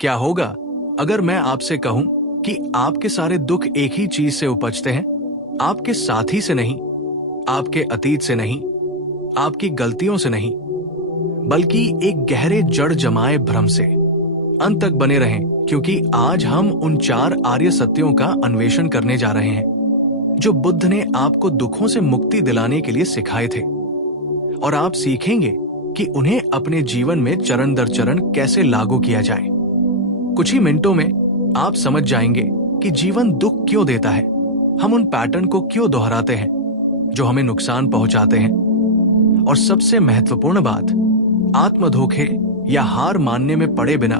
क्या होगा अगर मैं आपसे कहूं कि आपके सारे दुख एक ही चीज से उपजते हैं? आपके साथी से नहीं, आपके अतीत से नहीं, आपकी गलतियों से नहीं, बल्कि एक गहरे जड़ जमाए भ्रम से। अंत तक बने रहें, क्योंकि आज हम उन 4 आर्य सत्यों का अन्वेषण करने जा रहे हैं जो बुद्ध ने आपको दुखों से मुक्ति दिलाने के लिए सिखाए थे, और आप सीखेंगे कि उन्हें अपने जीवन में चरण दर चरण कैसे लागू किया जाए। कुछ ही मिनटों में आप समझ जाएंगे कि जीवन दुख क्यों देता है, हम उन पैटर्न को क्यों दोहराते हैं जो हमें नुकसान पहुंचाते हैं, और सबसे महत्वपूर्ण बात, आत्म धोखे या हार मानने में पड़े बिना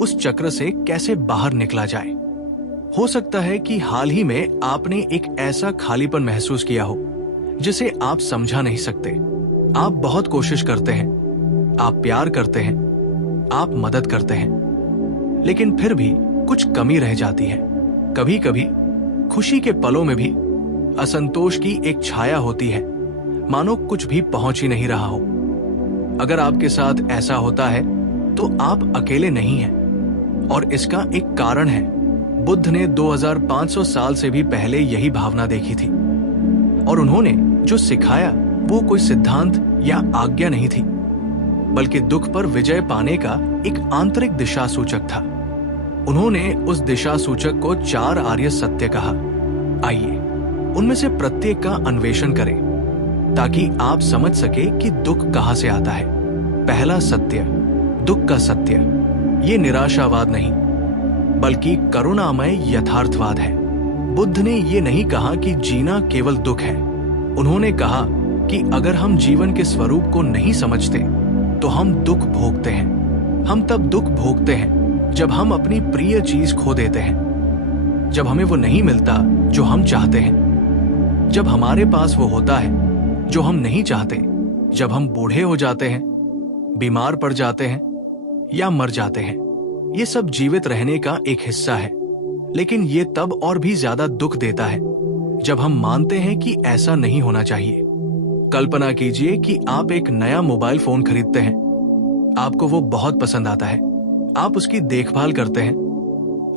उस चक्र से कैसे बाहर निकला जाए। हो सकता है कि हाल ही में आपने एक ऐसा खालीपन महसूस किया हो जिसे आप समझा नहीं सकते। आप बहुत कोशिश करते हैं, आप प्यार करते हैं, आप मदद करते हैं, लेकिन फिर भी कुछ कमी रह जाती है। कभी कभी खुशी के पलों में भी असंतोष की एक छाया होती है, मानो कुछ भी पहुंच ही नहीं रहा हो। अगर आपके साथ ऐसा होता है तो आप अकेले नहीं हैं, और इसका एक कारण है। बुद्ध ने 2500 साल से भी पहले यही भावना देखी थी, और उन्होंने जो सिखाया वो कोई सिद्धांत या आज्ञा नहीं थी, बल्कि दुख पर विजय पाने का एक आंतरिक दिशा सूचक था। उन्होंने उस दिशा सूचक को 4 आर्य सत्य कहा। आइए उनमें से प्रत्येक का अन्वेषण करें ताकि आप समझ सके कि दुख कहां से आता है। पहला सत्य, दुख का सत्य, ये निराशावाद नहीं बल्कि करुणामय यथार्थवाद है। बुद्ध ने ये नहीं कहा कि जीना केवल दुख है। उन्होंने कहा कि अगर हम जीवन के स्वरूप को नहीं समझते तो हम दुख भोगते हैं। हम तब दुख भोगते हैं जब हम अपनी प्रिय चीज खो देते हैं, जब हमें वो नहीं मिलता जो हम चाहते हैं, जब हमारे पास वो होता है जो हम नहीं चाहते, जब हम बूढ़े हो जाते हैं, बीमार पड़ जाते हैं या मर जाते हैं। ये सब जीवित रहने का एक हिस्सा है, लेकिन ये तब और भी ज्यादा दुख देता है जब हम मानते हैं कि ऐसा नहीं होना चाहिए। कल्पना कीजिए कि आप एक नया मोबाइल फोन खरीदते हैं। आपको वो बहुत पसंद आता है, आप उसकी देखभाल करते हैं,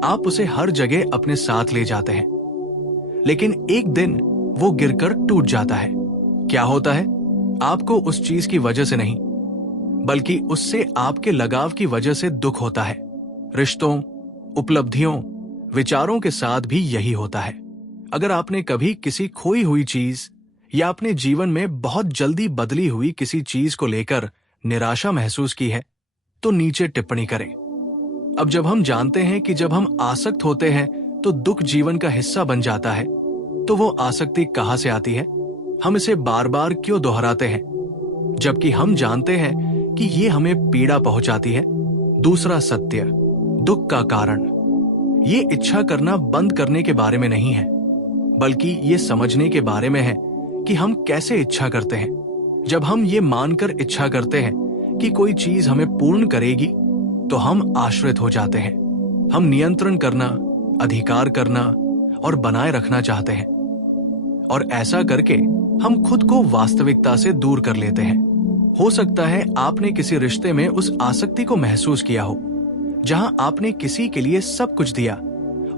आप उसे हर जगह अपने साथ ले जाते हैं, लेकिन एक दिन वो गिरकर टूट जाता है। क्या होता है? आपको उस चीज की वजह से नहीं, बल्कि उससे आपके लगाव की वजह से दुख होता है। रिश्तों, उपलब्धियों, विचारों के साथ भी यही होता है। अगर आपने कभी किसी खोई हुई चीज या अपने जीवन में बहुत जल्दी बदली हुई किसी चीज को लेकर निराशा महसूस की है, तो नीचे टिप्पणी करें। अब जब हम जानते हैं कि जब हम आसक्त होते हैं तो दुख जीवन का हिस्सा बन जाता है, तो वो आसक्ति कहां से आती है? हम इसे बार बार क्यों दोहराते हैं, जबकि हम जानते हैं कि ये हमें पीड़ा पहुंचाती है? दूसरा सत्य, दुख का कारण, ये इच्छा करना बंद करने के बारे में नहीं है, बल्कि ये समझने के बारे में है कि हम कैसे इच्छा करते हैं। जब हम ये मानकर इच्छा करते हैं कि कोई चीज हमें पूर्ण करेगी, तो हम आश्रित हो जाते हैं। हम नियंत्रण करना, अधिकार करना और बनाए रखना चाहते हैं, और ऐसा करके हम खुद को वास्तविकता से दूर कर लेते हैं। हो सकता है आपने किसी रिश्ते में उस आसक्ति को महसूस किया हो जहां आपने किसी के लिए सब कुछ दिया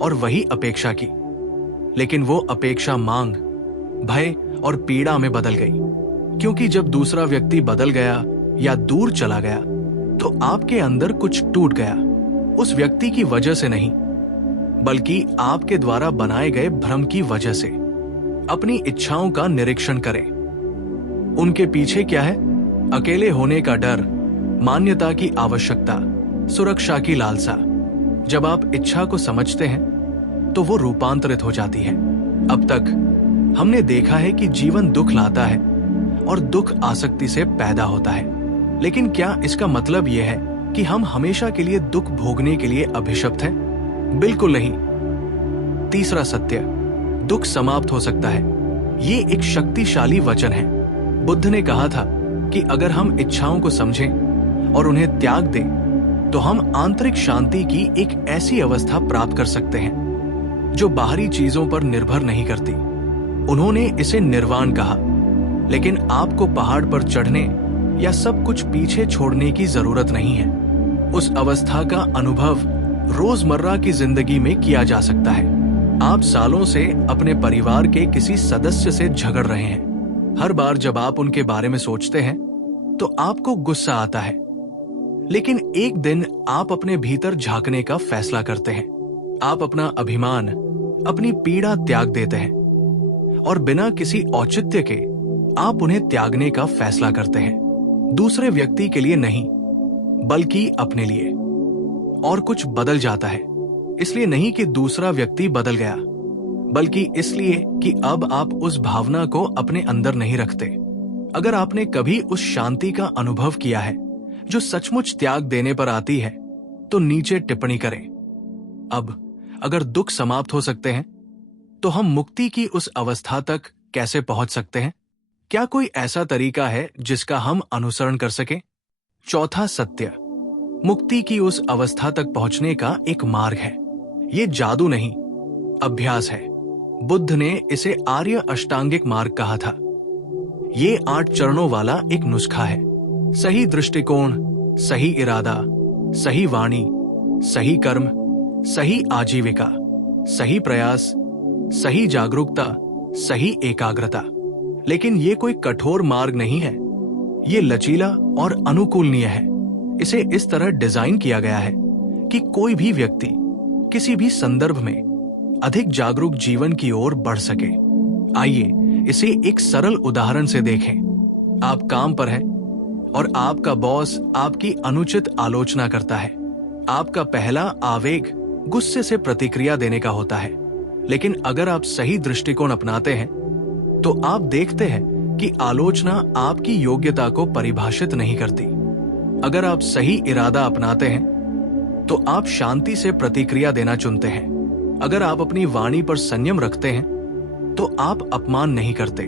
और वही अपेक्षा की, लेकिन वो अपेक्षा मांग, भय और पीड़ा में बदल गई, क्योंकि जब दूसरा व्यक्ति बदल गया या दूर चला गया तो आपके अंदर कुछ टूट गया। उस व्यक्ति की वजह से नहीं, बल्कि आपके द्वारा बनाए गए भ्रम की वजह से। अपनी इच्छाओं का निरीक्षण करें। उनके पीछे क्या है? अकेले होने का डर, मान्यता की आवश्यकता, सुरक्षा की लालसा। जब आप इच्छा को समझते हैं तो वो रूपांतरित हो जाती है। अब तक हमने देखा है कि जीवन दुख लाता है और दुख आसक्ति से पैदा होता है, लेकिन क्या इसका मतलब यह है कि हम हमेशा के लिए दुख भोगने के लिए अभिशप्त हैं? बिल्कुल नहीं। तीसरा सत्य, दुख समाप्त हो सकता है। ये एक शक्तिशाली वचन है। बुद्ध ने कहा था कि अगर हम इच्छाओं को समझें और उन्हें त्याग दें तो हम आंतरिक शांति की एक ऐसी अवस्था प्राप्त कर सकते हैं जो बाहरी चीजों पर निर्भर नहीं करती। उन्होंने इसे निर्वाण कहा, लेकिन आपको पहाड़ पर चढ़ने या सब कुछ पीछे छोड़ने की जरूरत नहीं है। उस अवस्था का अनुभव रोजमर्रा की जिंदगी में किया जा सकता है। आप सालों से अपने परिवार के किसी सदस्य से झगड़ रहे हैं। हर बार जब आप उनके बारे में सोचते हैं तो आपको गुस्सा आता है, लेकिन एक दिन आप अपने भीतर झांकने का फैसला करते हैं। आप अपना अभिमान, अपनी पीड़ा त्याग देते हैं और बिना किसी औचित्य के आप उन्हें त्यागने का फैसला करते हैं। दूसरे व्यक्ति के लिए नहीं, बल्कि अपने लिए। और कुछ बदल जाता है, इसलिए नहीं कि दूसरा व्यक्ति बदल गया, बल्कि इसलिए कि अब आप उस भावना को अपने अंदर नहीं रखते। अगर आपने कभी उस शांति का अनुभव किया है जो सचमुच त्याग देने पर आती है, तो नीचे टिप्पणी करें। अब अगर दुख समाप्त हो सकते हैं, तो हम मुक्ति की उस अवस्था तक कैसे पहुंच सकते हैं? क्या कोई ऐसा तरीका है जिसका हम अनुसरण कर सकें? चौथा सत्य, मुक्ति की उस अवस्था तक पहुंचने का एक मार्ग है। ये जादू नहीं, अभ्यास है। बुद्ध ने इसे आर्य अष्टांगिक मार्ग कहा था। ये 8 चरणों वाला एक नुस्खा है। सही दृष्टिकोण, सही इरादा, सही वाणी, सही कर्म, सही आजीविका, सही प्रयास, सही जागरूकता, सही एकाग्रता। लेकिन ये कोई कठोर मार्ग नहीं है, ये लचीला और अनुकूलनीय है। इसे इस तरह डिजाइन किया गया है कि कोई भी व्यक्ति किसी भी संदर्भ में अधिक जागरूक जीवन की ओर बढ़ सके। आइए इसे एक सरल उदाहरण से देखें। आप काम पर हैं और आपका बॉस आपकी अनुचित आलोचना करता है। आपका पहला आवेग गुस्से से प्रतिक्रिया देने का होता है, लेकिन अगर आप सही दृष्टिकोण अपनाते हैं तो आप देखते हैं कि आलोचना आपकी योग्यता को परिभाषित नहीं करती। अगर आप सही इरादा अपनाते हैं तो आप शांति से प्रतिक्रिया देना चुनते हैं। अगर आप अपनी वाणी पर संयम रखते हैं तो आप अपमान नहीं करते।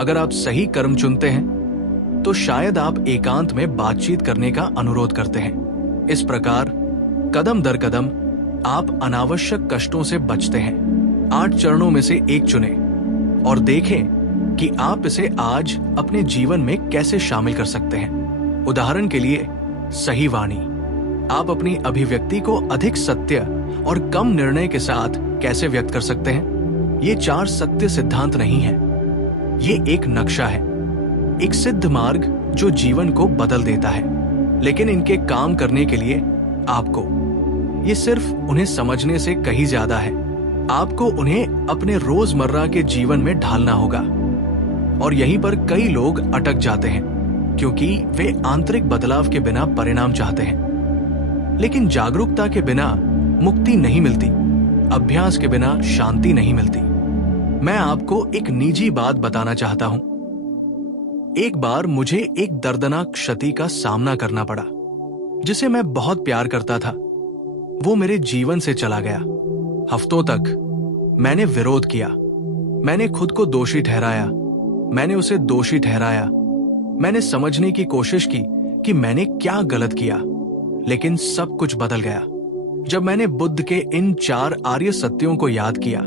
अगर आप सही कर्म चुनते हैं तो शायद आप एकांत में बातचीत करने का अनुरोध करते हैं। इस प्रकार कदम दर कदम आप अनावश्यक कष्टों से बचते हैं। 8 चरणों में से एक चुनें और देखें कि आप इसे आज अपने जीवन में कैसे शामिल कर सकते हैं। उदाहरण के लिए, सही वाणी। आप अपनी अभिव्यक्ति को अधिक सत्य और कम निर्णय के साथ कैसे व्यक्त कर सकते हैं? ये 4 सत्य सिद्धांत नहीं है, ये एक नक्शा है, एक सिद्ध मार्ग जो जीवन को बदल देता है। लेकिन इनके काम करने के लिए आपको ये सिर्फ उन्हें समझने से कहीं ज्यादा है। आपको उन्हें अपने रोजमर्रा के जीवन में ढालना होगा। और यहीं पर कई लोग अटक जाते हैं क्योंकि वे आंतरिक बदलाव के बिना परिणाम चाहते हैं। लेकिन जागरूकता के बिना मुक्ति नहीं मिलती, अभ्यास के बिना शांति नहीं मिलती। मैं आपको एक निजी बात बताना चाहता हूं। एक बार मुझे एक दर्दनाक क्षति का सामना करना पड़ा। जिसे मैं बहुत प्यार करता था, वो मेरे जीवन से चला गया। हफ्तों तक मैंने विरोध किया, मैंने खुद को दोषी ठहराया, मैंने उसे दोषी ठहराया, मैंने समझने की कोशिश की कि मैंने क्या गलत किया। लेकिन सब कुछ बदल गया जब मैंने बुद्ध के इन 4 आर्य सत्यों को याद किया।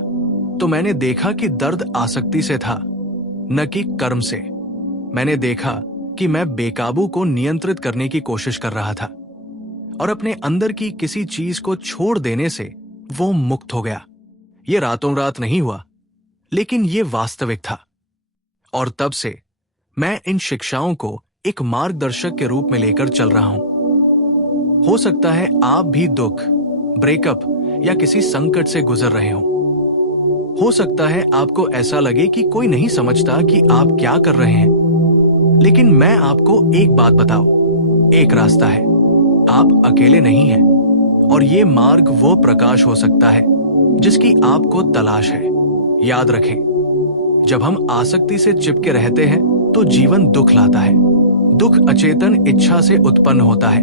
तो मैंने देखा कि दर्द आसक्ति से था, न कि कर्म से। मैंने देखा कि मैं बेकाबू को नियंत्रित करने की कोशिश कर रहा था और अपने अंदर की किसी चीज को छोड़ देने से वो मुक्त हो गया। ये रातों रात नहीं हुआ, लेकिन ये वास्तविक था। और तब से मैं इन शिक्षाओं को एक मार्गदर्शक के रूप में लेकर चल रहा हूं। हो सकता है आप भी दुख, ब्रेकअप या किसी संकट से गुजर रहे हो सकता है आपको ऐसा लगे कि कोई नहीं समझता कि आप क्या कर रहे हैं। लेकिन मैं आपको एक बात बताऊं, एक रास्ता है, आप अकेले नहीं हैं। और ये मार्ग वो प्रकाश हो सकता है जिसकी आपको तलाश है। याद रखें, जब हम आसक्ति से चिपके रहते हैं तो जीवन दुख लाता है। दुख अचेतन इच्छा से उत्पन्न होता है।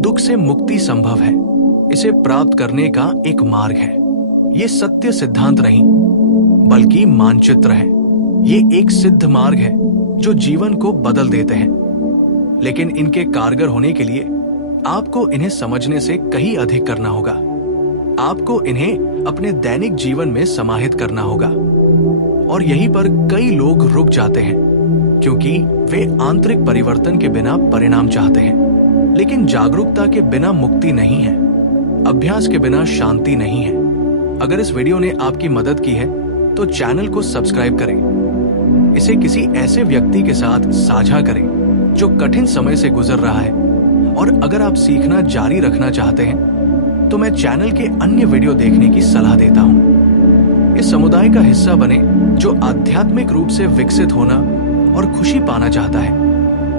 दुख से मुक्ति संभव है। इसे प्राप्त करने का एक मार्ग है। ये सत्य सिद्धांत नहीं, बल्कि मानचित्र है। ये एक सिद्ध मार्ग है जो जीवन को बदल देते हैं। लेकिन इनके कारगर होने के लिए आपको इन्हें समझने से कहीं अधिक करना होगा। आपको इन्हें अपने दैनिक जीवन में समाहित करना होगा। और यहीं पर कई लोग रुक जाते हैं क्योंकि वे आंतरिक परिवर्तन के बिना परिणाम चाहते हैं। लेकिन जागरूकता के बिना मुक्ति नहीं है, अभ्यास के बिना शांति नहीं है। अगर इस वीडियो ने आपकी मदद की है तो चैनल को सब्सक्राइब करें, इसे किसी ऐसे व्यक्ति के साथ साझा करें जो कठिन समय से गुजर रहा है। और अगर आप सीखना जारी रखना चाहते हैं तो मैं चैनल के अन्य वीडियो देखने की सलाह देता हूं। इस समुदाय का हिस्सा बने जो आध्यात्मिक रूप से विकसित होना और खुशी पाना चाहता है,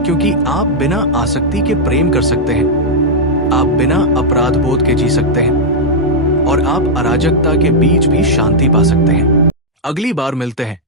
क्योंकि आप बिना आसक्ति के प्रेम कर सकते हैं, आप बिना अपराध बोध के जी सकते हैं और आप अराजकता के बीच भी शांति पा सकते हैं। अगली बार मिलते हैं।